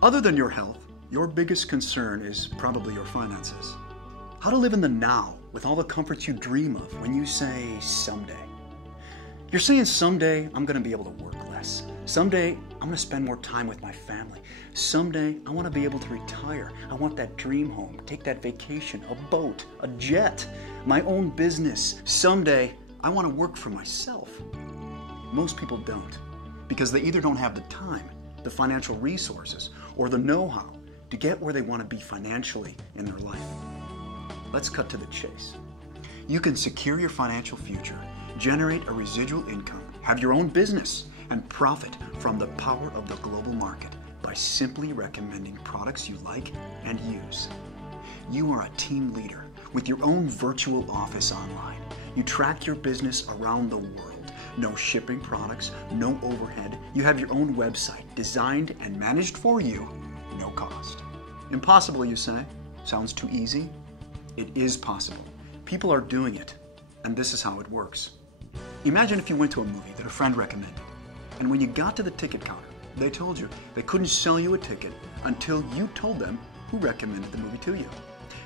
Other than your health, your biggest concern is probably your finances. How to live in the now with all the comforts you dream of when you say someday. You're saying someday I'm going to be able to work less. Someday I'm going to spend more time with my family. Someday I want to be able to retire. I want that dream home, take that vacation, a boat, a jet, my own business. Someday I want to work for myself. Most people don't, because they either don't have the time, the financial resources, or the know-how to get where they want to be financially in their life. Let's cut to the chase. You can secure your financial future, generate a residual income, have your own business, and profit from the power of the global market by simply recommending products you like and use. You are a team leader with your own virtual office online. You track your business around the world. No shipping products, no overhead. You have your own website designed and managed for you, no cost. Impossible, you say? Sounds too easy? It is possible. People are doing it, and this is how it works. Imagine if you went to a movie that a friend recommended, and when you got to the ticket counter, they told you they couldn't sell you a ticket until you told them who recommended the movie to you.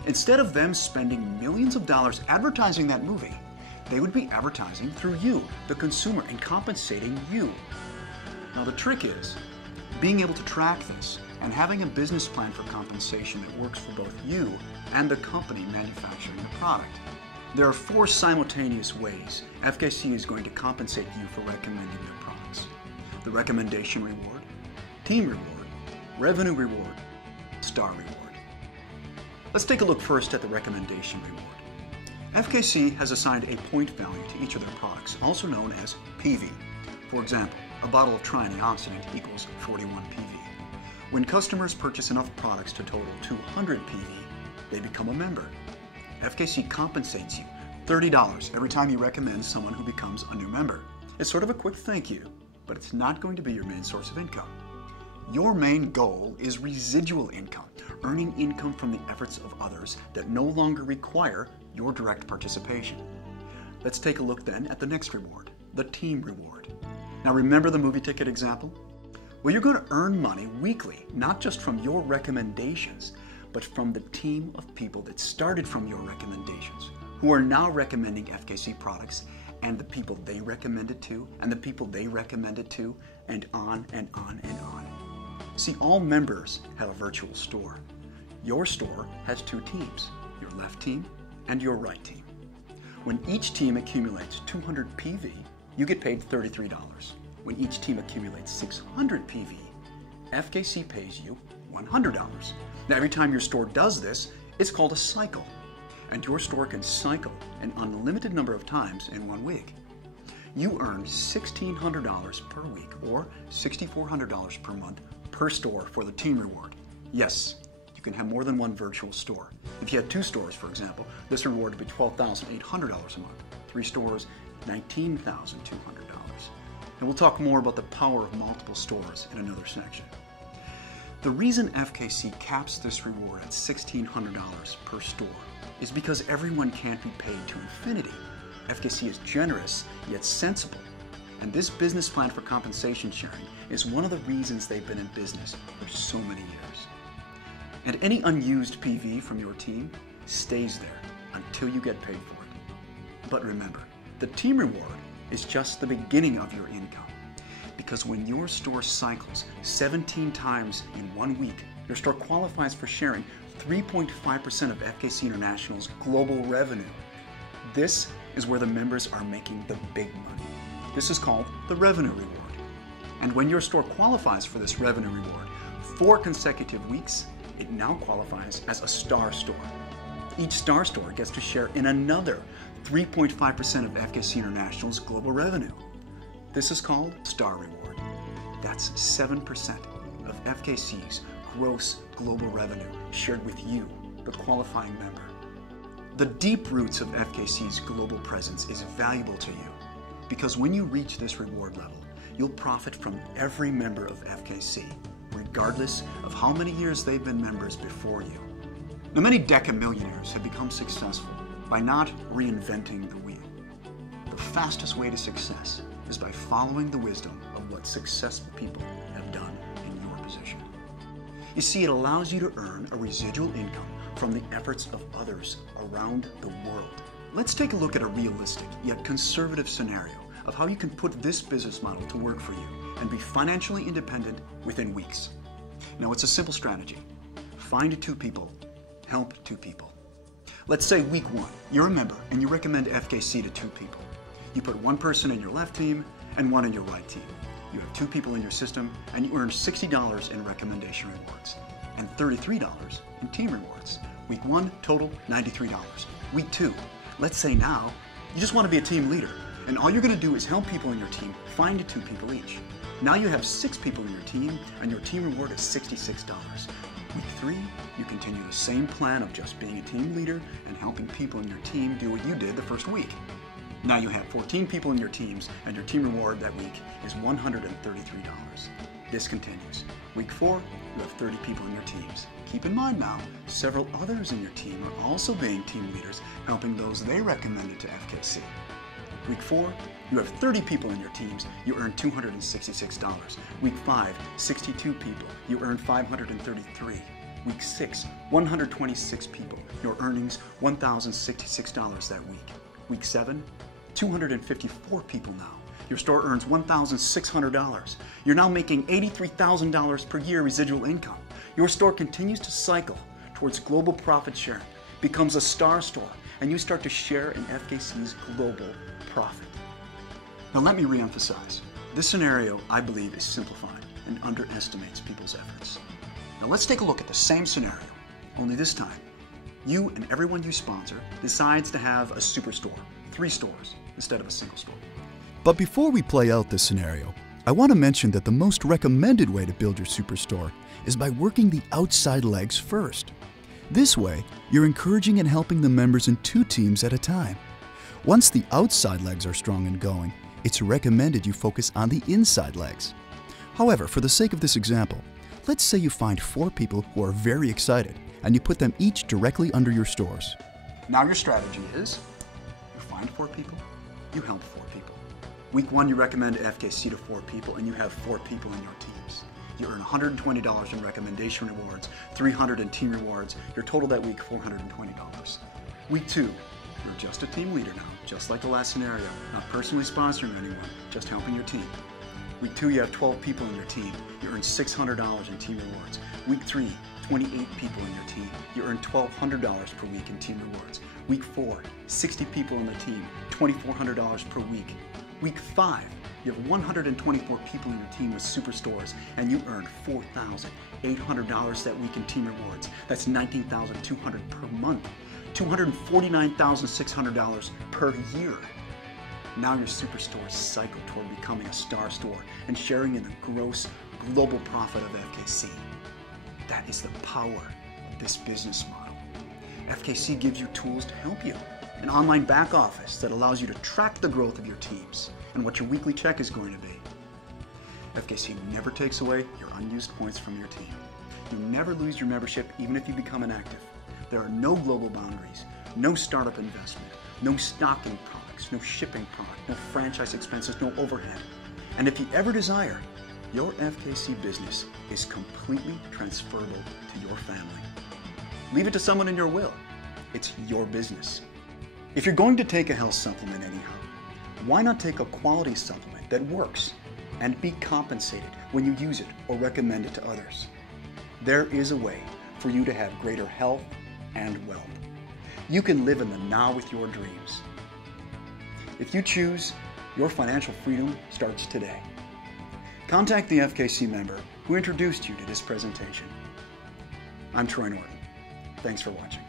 Instead of them spending millions of dollars advertising that movie, they would be advertising through you, the consumer, and compensating you. Now the trick is being able to track this and having a business plan for compensation that works for both you and the company manufacturing the product. There are 4 simultaneous ways FKC is going to compensate you for recommending their products: the recommendation reward, team reward, revenue reward, star reward. Let's take a look first at the recommendation reward. FKC has assigned a point value to each of their products, also known as PV. For example, a bottle of triantioxidant equals 41 PV. When customers purchase enough products to total 200 PV, they become a member. FKC compensates you $30 every time you recommend someone who becomes a new member. It's sort of a quick thank you, but it's not going to be your main source of income. Your main goal is residual income, earning income from the efforts of others that no longer require your direct participation. Let's take a look then at the next reward, the team reward. Now remember the movie ticket example? Well, you're going to earn money weekly, not just from your recommendations, but from the team of people that started from your recommendations, who are now recommending FKC products, and the people they recommended to, and the people they recommended to, and on and on and on. See, all members have a virtual store. Your store has 2 teams, your left team and your right team. When each team accumulates 200 PV, you get paid $33. When each team accumulates 600 PV, FKC pays you $100. Now, every time your store does this, it's called a cycle, and your store can cycle an unlimited number of times in 1 week. You earn $1,600 per week, or $6,400 per month per store for the team reward. Yes, you can have more than one virtual store. If you had 2 stores, for example, this reward would be $12,800 a month. 3 stores, $19,200. And we'll talk more about the power of multiple stores in another section. The reason FKC caps this reward at $1,600 per store is because everyone can't be paid to infinity. FKC is generous, yet sensible. And this business plan for compensation sharing is one of the reasons they've been in business for so many years. And any unused PV from your team stays there until you get paid for it. But remember, the team reward is just the beginning of your income. Because when your store cycles 17 times in 1 week, your store qualifies for sharing 3.5% of FKC International's global revenue. This is where the members are making the big money. This is called the revenue reward. And when your store qualifies for this revenue reward 4 consecutive weeks, it now qualifies as a star store. Each star store gets to share in another 3.5% of FKC International's global revenue. This is called star reward. That's 7% of FKC's gross global revenue shared with you, the qualifying member. The deep roots of FKC's global presence is valuable to you because when you reach this reward level, you'll profit from every member of FKC, regardless of how many years they've been members before you. Now, many decamillionaires have become successful by not reinventing the wheel. The fastest way to success is by following the wisdom of what successful people have done in your position. You see, it allows you to earn a residual income from the efforts of others around the world. Let's take a look at a realistic yet conservative scenario of how you can put this business model to work for you and be financially independent within weeks. Now, it's a simple strategy. Find 2 people, help 2 people. Let's say week 1, you're a member and you recommend FKC to 2 people. You put 1 person in your left team and 1 in your right team. You have 2 people in your system and you earn $60 in recommendation rewards and $33 in team rewards. Week 1, total $93. Week 2, let's say now you just want to be a team leader and all you're going to do is help people in your team find 2 people each. Now you have 6 people in your team and your team reward is $66. Week 3, you continue the same plan of just being a team leader and helping people in your team do what you did the first week. Now you have 14 people in your teams and your team reward that week is $133. This continues. Week 4, you have 30 people in your teams. Keep in mind now, several others in your team are also being team leaders, helping those they recommended to FKC. Week 4, you have 30 people in your teams, you earn $266. Week 5, 62 people, you earn $533. Week 6, 126 people, your earnings $1,066 that week. Week 7, 254 people now. Your store earns $1,600. You're now making $83,000 per year residual income. Your store continues to cycle towards global profit sharing, becomes a star store, and you start to share in FKC's global profit. Now let me reemphasize. This scenario, I believe, is simplified and underestimates people's efforts. Now let's take a look at the same scenario, only this time, you and everyone you sponsor decides to have a superstore, 3 stores, instead of a single store. But before we play out this scenario, I want to mention that the most recommended way to build your superstore is by working the outside legs first. This way, you're encouraging and helping the members in 2 teams at a time. Once the outside legs are strong and going, it's recommended you focus on the inside legs. However, for the sake of this example, let's say you find 4 people who are very excited and you put them each directly under your stores. Now your strategy is, you find 4 people, you help 4 people. Week 1, you recommend FKC to 4 people and you have 4 people in your teams. You earn $120 in recommendation rewards, $300 in team rewards, your total that week $420. Week 2, you're just a team leader now, just like the last scenario, not personally sponsoring anyone, just helping your team. Week 2, you have 12 people in your team. You earn $600 in team rewards. Week 3, 28 people in your team. You earn $1,200 per week in team rewards. Week 4, 60 people in the team, $2,400 per week. Week 5, you have 124 people in your team with superstores, and you earn $4,800 that week in team rewards. That's $19,200 per month, $249,600 per year. Now your superstores cycle toward becoming a star store and sharing in the gross global profit of FKC. That is the power of this business model. FKC gives you tools to help you. An online back office that allows you to track the growth of your teams and what your weekly check is going to be. FKC never takes away your unused points from your team. You never lose your membership even if you become inactive. There are no global boundaries, no startup investment, no stocking products, no shipping product, no franchise expenses, no overhead. And if you ever desire, your FKC business is completely transferable to your family. Leave it to someone in your will. It's your business. If you're going to take a health supplement anyhow, why not take a quality supplement that works and be compensated when you use it or recommend it to others? There is a way for you to have greater health and wealth. You can live in the now with your dreams. If you choose, your financial freedom starts today. Contact the FKC member who introduced you to this presentation. I'm Troy Norton. Thanks for watching.